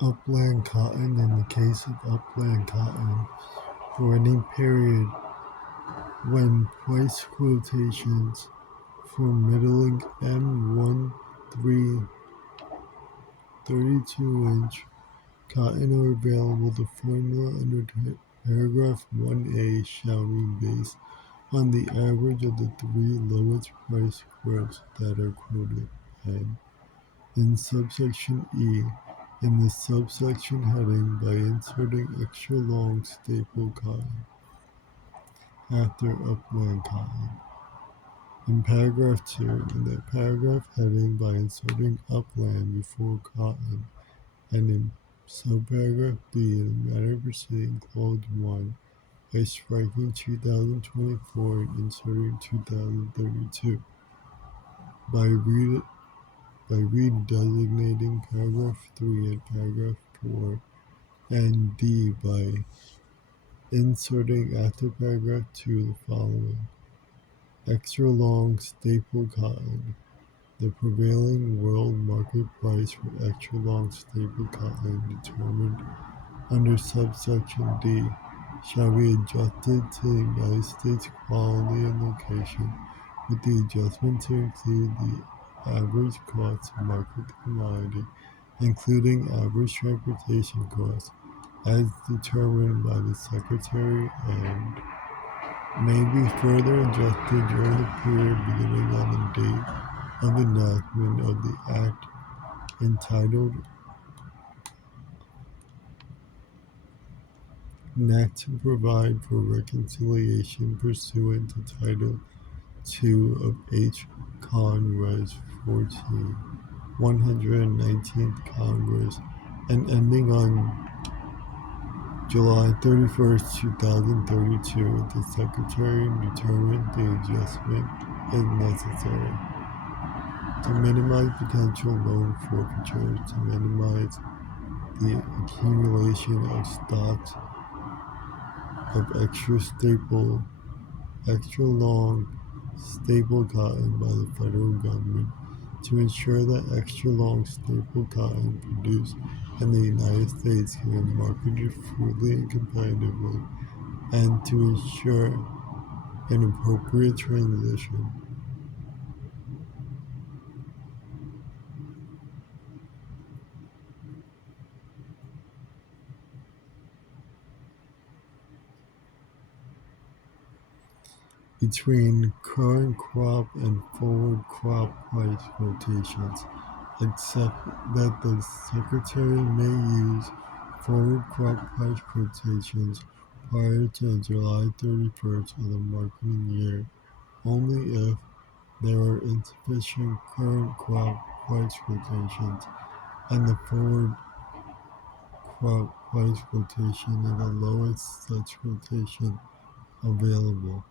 Upland cotton. In the case of upland cotton, for any period when price quotations for middling M1 32-inch cotton are available, the formula under paragraph 1A shall be based on the average of the three lowest price groups that are quoted, and in subsection E, in the subsection heading, by inserting extra long staple cotton after upland cotton. In paragraph 2, in the paragraph heading, by inserting upland before cotton, and in subparagraph B, in the manner preceding clause 1, by striking 2024 and inserting 2032. By redesignating paragraph 3 and paragraph 4, and D, by inserting after paragraph 2 the following: extra long staple cotton. The prevailing world market price for extra long staple cotton determined under subsection D shall be adjusted to the United States quality and location, with the adjustment to include the average cost of market commodity, including average transportation costs, as determined by the Secretary, and may be further adjusted during the period beginning on the date of enactment of the Act entitled "An Act to Provide for Reconciliation Pursuant to Title II of H. Con. Res. 14, 119th Congress, and ending on July 31st, 2032, the Secretary determined the adjustment is necessary to minimize potential loan forfeitures, to minimize the accumulation of stocks of extra long staple cotton by the federal government, to ensure that extra long staple cotton produced in the United States can be marketed freely and competitively, and to ensure an appropriate transition between current crop and forward crop price quotations, except that the Secretary may use forward crop price quotations prior to July 31st of the marketing year only if there are insufficient current crop price quotations and the forward crop price quotation is the lowest such quotation available.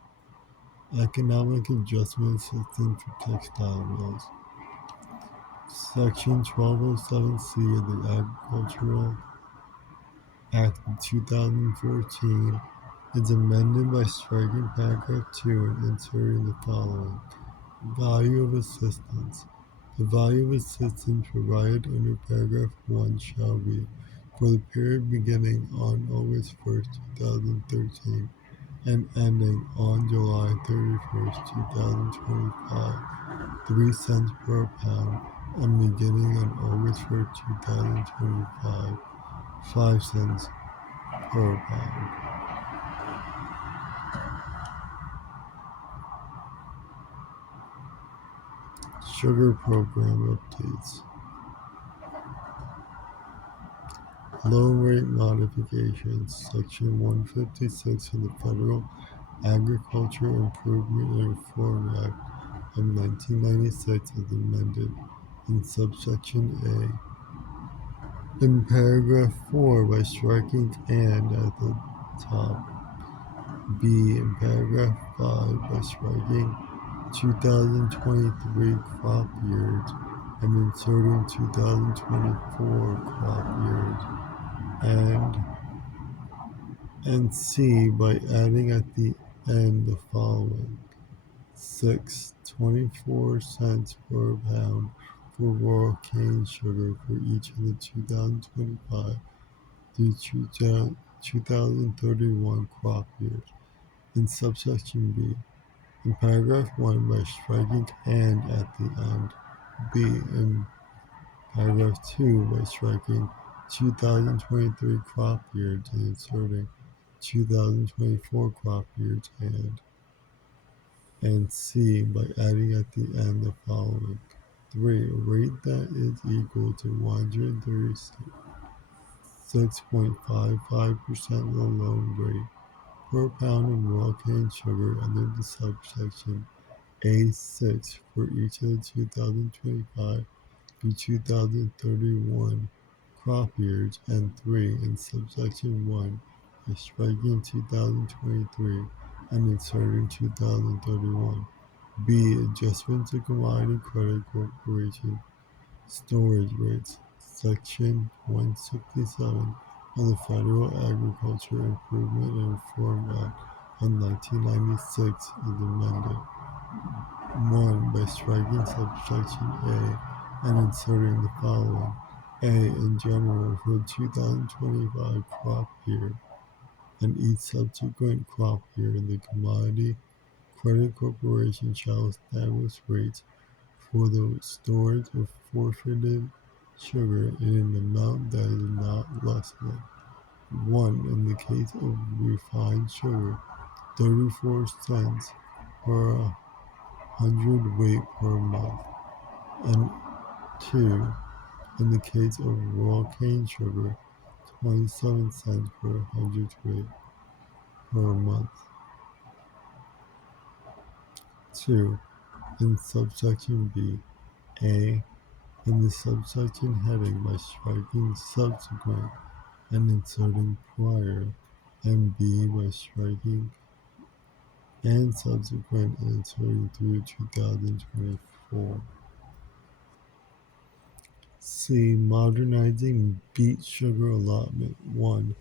Economic Adjustment Assistance for Textile Mills. Section 1207C of the Agricultural Act of 2014 is amended by striking paragraph 2 and inserting the following: value of assistance. The value of assistance provided under paragraph 1 shall be, for the period beginning on August 1st, 2013, and ending on July 31st, 2025, 3 cents per pound, and beginning on August 1st, 2025, 5 cents per pound. Sugar Program Updates. Loan Rate Modifications. Section 156 of the Federal Agriculture Improvement and Reform Act of 1996 is amended in subsection A in paragraph 4 by striking "and" at the top, B in paragraph 5 by striking 2023 crop years and inserting 2024 crop years, and C by adding at the end the following: 6.24 cents per pound for raw cane sugar for each of the 2025 through 2031 crop years. In subsection B, in paragraph 1 by striking "and" at the end. B. In paragraph 2 by striking 2023 crop years and inserting 2024 crop years and C. By adding at the end the following. 3. A rate that is equal to 136.55% of the loan rate per pound of raw cane sugar under the subsection A6 for each of the 2025 through 2031 crop years, and 3. In subsection 1 by striking 2023 and inserting 2031. B. Adjustment to Commodity Credit Corporation storage rates. Section 167 of the Federal Agriculture Improvement and Reform Act of 1996 is amended. 1. By striking subsection A and inserting the following. A. In general, for the 2025 crop year and each subsequent crop year, the Commodity Credit Corporation shall establish rates for the storage of forfeited sugar in an amount that is not less than 1. In the case of refined sugar, 34 cents per hundredweight per month, and 2. In the case of raw cane sugar, 27 cents per hundredweight per month. 2. In subsection B, A. In the subsection heading by striking subsequent and inserting prior, and B. By striking and subsequent and inserting through 2024. C. Modernizing beet sugar allotment. 1.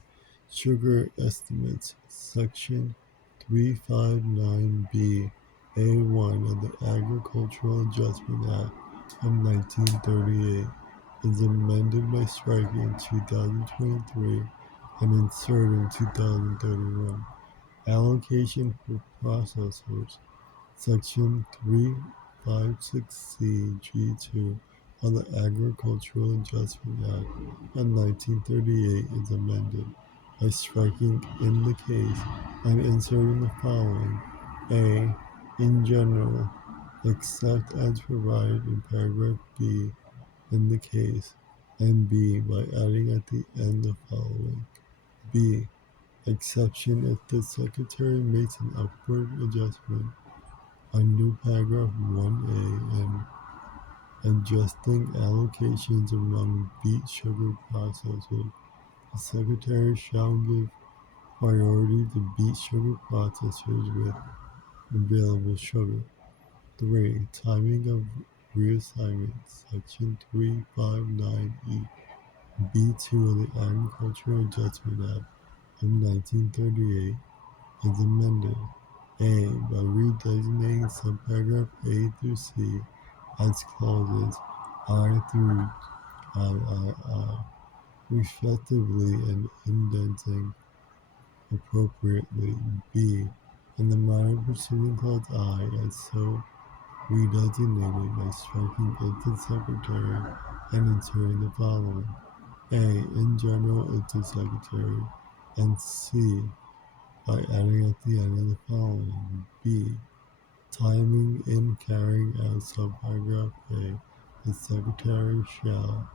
Sugar estimates. Section 359B A1 of the Agricultural Adjustment Act of 1938 is amended by striking 2023 and inserting 2031. Allocation for processors. Section 356C G2 of the Agricultural Adjustment Act of 1938 is amended by striking "in the case" and inserting the following. A. In general, except as provided in paragraph B in the case, and B. By adding at the end the following. B. Exception if the Secretary makes an upward adjustment under paragraph 1A and adjusting allocations among beet sugar processors. The Secretary shall give priority to beet sugar processors with available sugar. 3. Timing of reassignment. Section 359E B2 of the Agricultural Adjustment Act of 1938 is amended. A. By redesignating subparagraph A through C as clauses I through III, respectively, and indenting appropriately. B. In the manner preceding clause I, as so redesignated by striking it to Secretary and inserting the following. A. In general, it to Secretary, and C. By adding at the end of the following. B. Timing in carrying out subparagraph A, the Secretary shall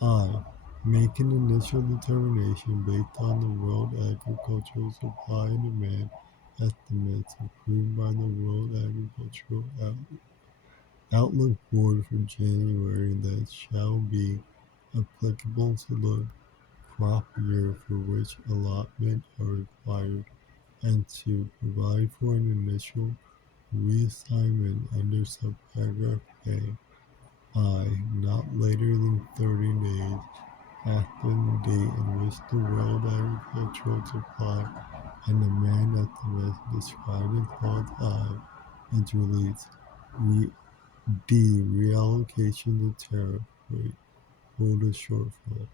I. Make an initial determination based on the World Agricultural Supply and Demand estimates approved by the World Agricultural Outlook Board for January that shall be applicable to the crop year for which allotment are required, and to provide for an initial reassignment under subparagraph A, not later than 30 days after the date in which the World Agricultural Supply and Demand estimates described in clause I is released. D. Reallocation of tariff rate quota shortfall.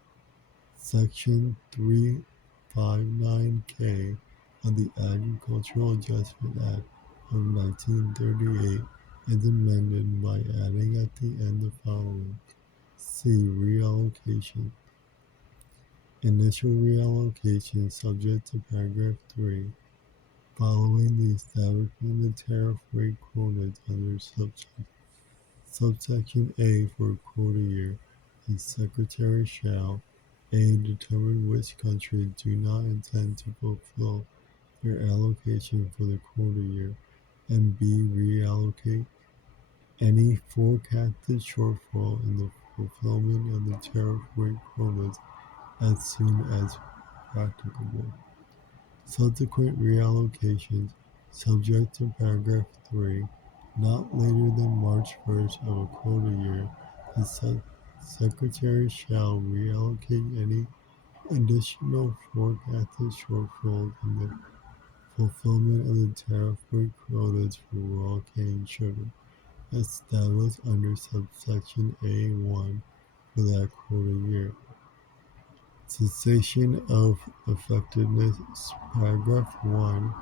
Section 359K of the Agricultural Adjustment Act of 1938 is amended by adding at the end the following. C. Reallocation. Initial reallocation subject to paragraph 3 following the establishment of tariff rate quotas under subsection A for a quota year, the Secretary shall A. Determine which countries do not intend to fulfill their allocation for the quota year, and B. Reallocate any forecasted shortfall in the fulfillment of the tariff rate quotas as soon as practicable. Subsequent reallocations, subject to paragraph 3, not later than March 1st of a quota year, the Secretary shall reallocate any additional forecasted shortfalls in the fulfillment of the tariff rate quotas for raw cane sugar established under subsection A1 for that quota year. Cessation of effectiveness. Paragraph 1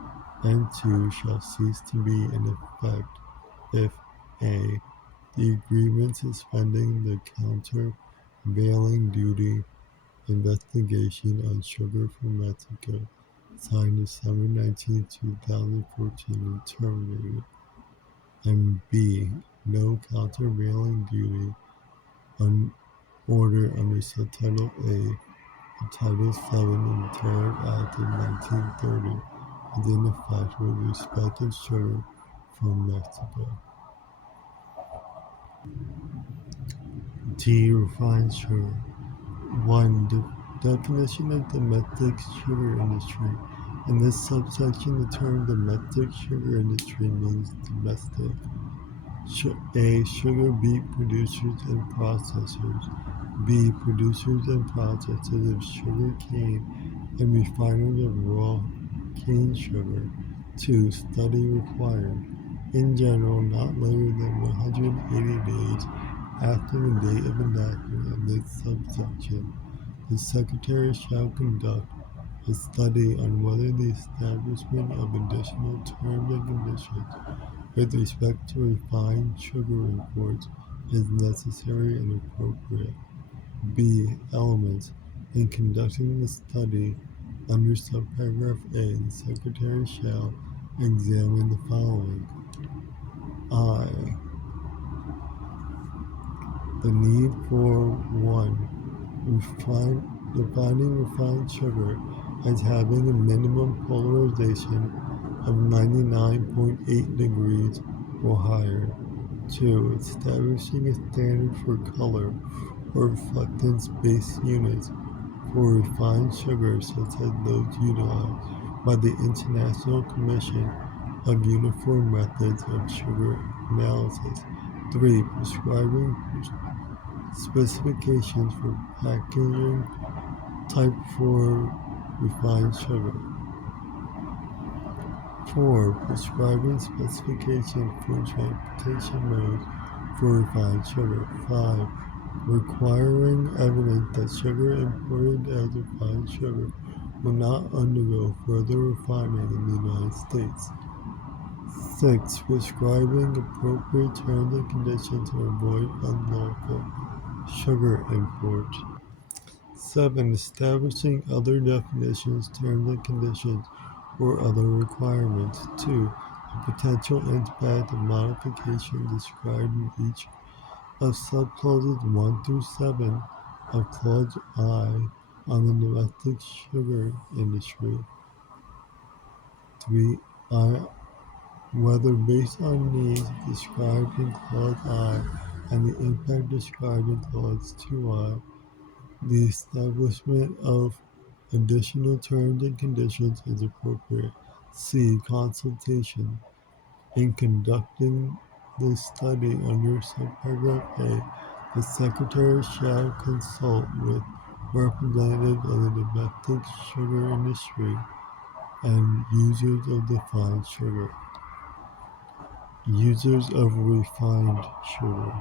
and 2 shall cease to be in effect if A. The agreement suspending the countervailing duty investigation on sugar from Mexico, signed December 19, 2014, and terminated, and B. No countervailing duty order under Subtitle A Title 7 of the Tariff Act of 1930 is in effect with respect to sugar from Mexico. D. Refined sugar. 1. Definition of domestic sugar industry. In this subsection, the term domestic sugar industry means domestic. A. Sugar beet producers and processors. B. Producers and processors of sugar cane and refiners of raw cane sugar. 2. Study required. In general, not later than 180 days after the date of enactment of this subsection, the Secretary shall conduct a study on whether the establishment of additional terms and conditions with respect to refined sugar imports is necessary and appropriate. B. Elements. In conducting the study under subparagraph A, the Secretary shall examine the following. I. The need for 1. Defining refined sugar as having a minimum polarization of 99.8 degrees or higher. 2. Establishing a standard for color or reflectance-based units for refined sugar such as those utilized by the International Commission of Uniform Methods of Sugar Analysis. 3. Prescribing specifications for packaging type for refined sugar. 4. Prescribing specifications for transportation modes for refined sugar. 5. Requiring evidence that sugar imported as refined sugar will not undergo further refining in the United States. 6. Prescribing appropriate terms and conditions to avoid unlawful sugar import. 7. Establishing other definitions, terms and conditions, or other requirements. 2. The potential impact of modification described in each of subclauses 1 through 7 of Clause I on the domestic sugar industry. 3. Whether based on needs described in Clause I and the impact described in Clause 2I, the establishment of additional terms and conditions is appropriate. C. Consultation. In conducting the study under subparagraph A, the Secretary shall consult with representatives of the domestic sugar industry and users of refined sugar. Users of refined sugar